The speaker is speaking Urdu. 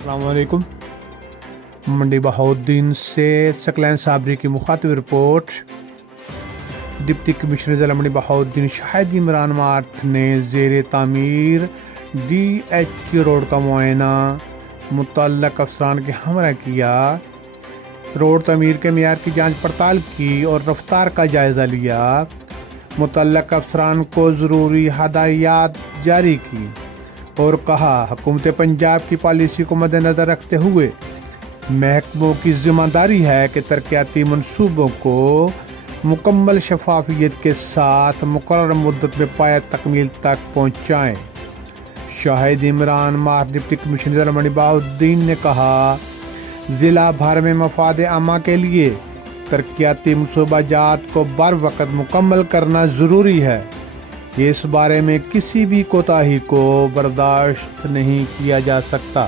السلام علیکم۔ منڈی بہاؤالدین سے سکلین صابری کی مخاطب رپورٹ۔ ڈپٹی کمشنر ضلع منڈی بہاؤالدین شاہد عمران مارتھ نے زیر تعمیر ڈی ایچ روڈ کا معائنہ متعلق افسران کے ہمراہ کیا، روڈ تعمیر کے معیار کی جانچ پڑتال کی اور رفتار کا جائزہ لیا، متعلقہ افسران کو ضروری ہدایات جاری کی اور کہا حکومت پنجاب کی پالیسی کو مد نظر رکھتے ہوئے محکموں کی ذمہ داری ہے کہ ترقیاتی منصوبوں کو مکمل شفافیت کے ساتھ مقررہ مدت میں پایہ تکمیل تک پہنچائیں۔ شاہد عمران مارتھ ڈپٹی کمشنر ضلع منڈی بہاؤالدین نے کہا، ضلع بھر میں مفاد عامہ کے لیے ترقیاتی منصوبہ جات کو بر وقت مکمل کرنا ضروری ہے، اس بارے میں کسی بھی کوتاہی کو برداشت نہیں کیا جا سکتا۔